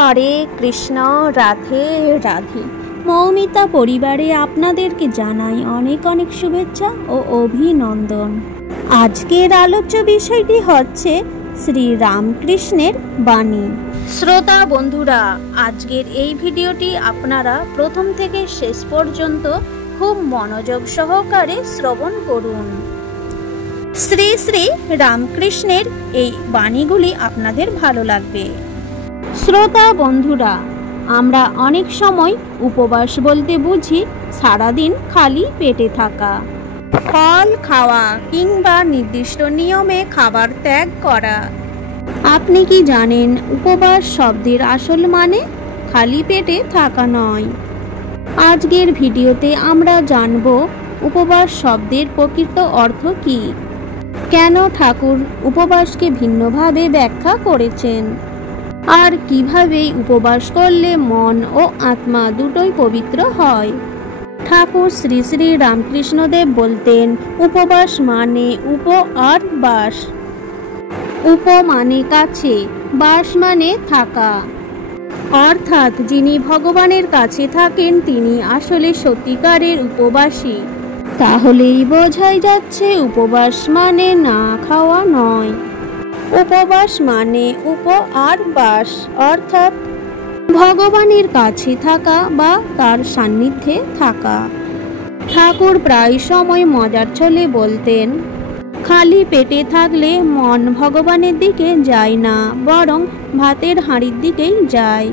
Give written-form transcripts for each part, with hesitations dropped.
হরে কৃষ্ণ, রাধে রাধে। মৌমিতা পরিবারে আপনাদেরকে জানাই অনেক অনেক শুভেচ্ছা ও অভিনন্দন। আজকের আলোচ্য বিষয়টি হচ্ছে শ্রী রামকৃষ্ণের বাণী। শ্রোতা বন্ধুরা, আজকের এই ভিডিওটি আপনারা প্রথম থেকে শেষ পর্যন্ত খুব মনোযোগ সহকারে শ্রবণ করুন। শ্রী শ্রী রামকৃষ্ণের এই বাণীগুলি আপনাদের ভালো লাগবে। শ্রোতা বন্ধুরা, আমরা অনেক সময় উপবাস বলতে বুঝি সারাদিন খালি পেটে থাকা, ফল খাওয়া কিংবা নির্দিষ্ট নিয়মে খাবার ত্যাগ করা। আপনি কি জানেন উপবাস শব্দের আসল মানে খালি পেটে থাকা নয়? আজকের ভিডিওতে আমরা জানব উপবাস শব্দের প্রকৃত অর্থ কী, কেন ঠাকুর উপবাসকে ভিন্নভাবে ব্যাখ্যা করেছেন, আর কিভাবে উপবাস করলে মন ও আত্মা দুটোই পবিত্র হয়। ঠাকুর শ্রী শ্রী রামকৃষ্ণদেব বলতেন, উপবাস মানে উপ আর বাস। উপ মানে কাছে, বাস মানে থাকা। অর্থাৎ যিনি ভগবানের কাছে থাকেন তিনি আসলে সত্যিকারের উপবাসী। তাহলেই বোঝাই যাচ্ছে উপবাস মানে না খাওয়া নয়। উপবাস মানে উপ আর বাস, অর্থাৎ ভগবানের কাছে থাকা বা তার সান্নিধ্যে থাকা। ঠাকুর প্রায় সময় মজার ছলে বলতেন, খালি পেটে থাকলে মন ভগবানের দিকে যায় না, বরং ভাতের হাঁড়ির দিকেই যায়।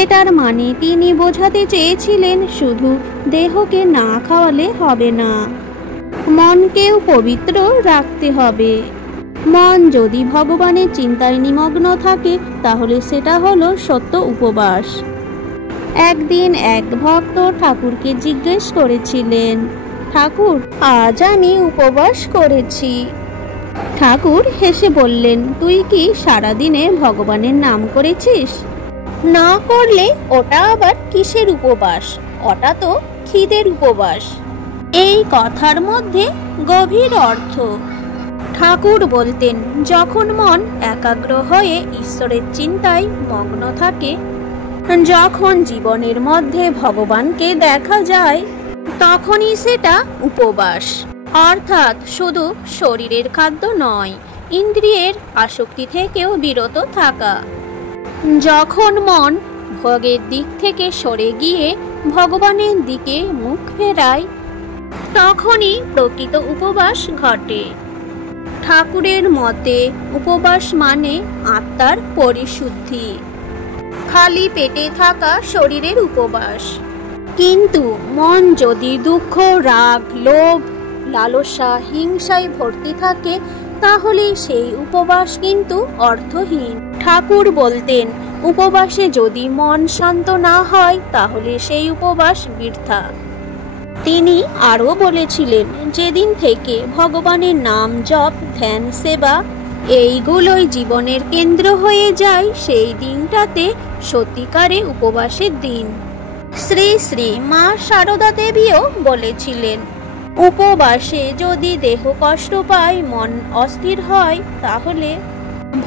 এটার মানে তিনি বোঝাতে চেয়েছিলেন শুধু দেহকে না খাওয়ালে হবে না, মনকেও পবিত্র রাখতে হবে। মন যদি ভগবানের চিন্তায় নিমগ্ন থাকে তাহলে সেটা হলো সত্য উপবাস। একদিন এক ভক্ত ঠাকুরকে জিজ্ঞেস করেছিলেন, ঠাকুর, আজ আমি উপবাস করেছি। ঠাকুর হেসে বললেন, তুই কি সারাদিনে ভগবানের নাম করেছিস? না করলে ওটা আবার কিসের উপবাস? ওটা তো খিদের উপবাস। এই কথার মধ্যে গভীর অর্থ। ঠাকুর বলতেন, যখন মন একাগ্র হয়ে ঈশ্বরের চিন্তায় মগ্ন থাকে, যখন জীবনের মধ্যে ভগবানকে দেখা যায়, তখনই সেটা উপবাস। অর্থাৎ শুধু শরীরের খাদ্য নয়, ইন্দ্রিয়ের আসক্তি থেকেও বিরত থাকা। যখন মন ভোগের দিক থেকে সরে গিয়ে ভগবানের দিকে মুখ ফেরায়, তখনই প্রকৃত উপবাস ঘটে। ঠাকুরের মতে উপবাস মানে আত্মার পরিশুদ্ধি। খালি পেটে থাকা শরীরের উপবাস। কিন্তু মন যদি দুঃখ, রাগ, লোভ, লালসা, হিংসায় ভর্তি থাকে তাহলে সেই উপবাস কিন্তু অর্থহীন। ঠাকুর বলতেন, উপবাসে যদি মন শান্ত না হয় তাহলে সেই উপবাস বৃথা। তিনি আরও বলেছিলেন, যেদিন থেকে ভগবানের নাম জপ, ধ্যান, সেবা এইগুলোই জীবনের কেন্দ্র হয়ে যায়, সেই দিনটাতে সত্যিকারে উপবাসের দিন। শ্রী শ্রী মা সারদা দেবীও বলেছিলেন, উপবাসে যদি দেহ কষ্ট পায়, মন অস্থির হয়, তাহলে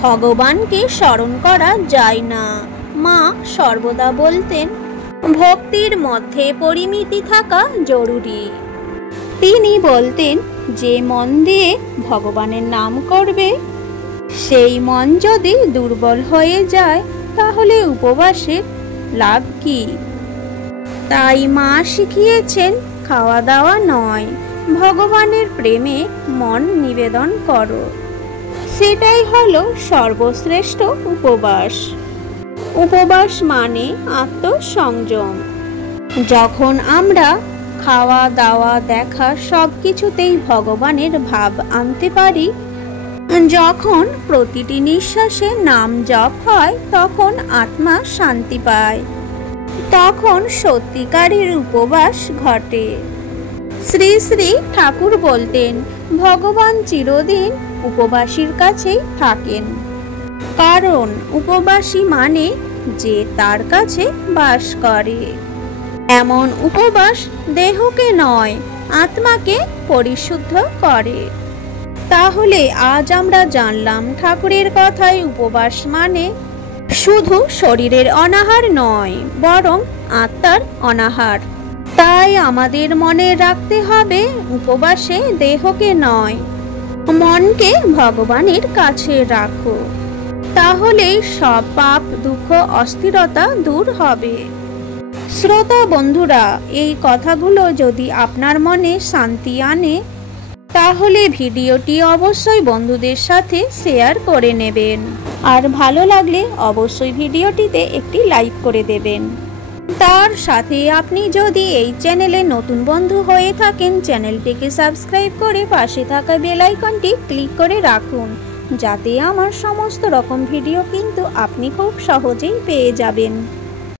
ভগবানকে স্মরণ করা যায় না। মা সর্বদা বলতেন, ভক্তির মধ্যে পরিমিতি থাকা জরুরি। তিনি বলতেন, যে মন দিয়ে ভগবানের নাম করবে, সেই মন যদি দুর্বল হয়ে যায় তাহলে উপবাসের লাভ কি? তাই মা শিখিয়েছেন, খাওয়া দাওয়া নয়, ভগবানের প্রেমে মন নিবেদন করো। সেটাই হলো সর্বশ্রেষ্ঠ উপবাস। উপবাস মানে আত্মসংযম। যখন আমরা খাওয়া দাওয়া দেখা সব কিছুতেই ভগবানের ভাব আনতে পারি, যখন প্রতিটি নিঃশ্বাসে নাম জপ হয়, তখন আত্মা শান্তি পায়, তখন সত্যিকারের উপবাস ঘটে। শ্রী শ্রী ঠাকুর বলতেন, ভগবান চিরদিন উপবাসীর কাছেই থাকেন, কারণ উপবাসী মানে যে তার কাছে বাস করে। এমন উপবাস দেহকে নয়, আত্মাকে পরিশুদ্ধ করে। তাহলে আজ আমরা জানলাম ঠাকুরের কথায় উপবাস মানে শুধু শরীরের অনাহার নয়, বরং আত্মার অনাহার। তাই আমাদের মনে রাখতে হবে, উপবাসে দেহকে নয়, মনকে ভগবানের কাছে রাখো। তাহলেই সব পাপ, দুঃখ, অস্থিরতা দূর হবে। শ্রোতা বন্ধুরা, এই কথাগুলো যদি আপনার মনে শান্তি আনে, তাহলে ভিডিওটি অবশ্যই বন্ধুদের সাথে শেয়ার করে নেবেন। আর ভালো লাগলে অবশ্যই ভিডিওটিতে একটি লাইক করে দেবেন। তার সাথে আপনি যদি এই চ্যানেলে নতুন বন্ধু হয়ে থাকেন, চ্যানেলটিকে সাবস্ক্রাইব করে পাশে থাকা বেল আইকনটি ক্লিক করে রাখুন, যাতে আমার সমস্ত রকম ভিডিও কিন্তু আপনি খুব সহজেই পেয়ে যাবেন।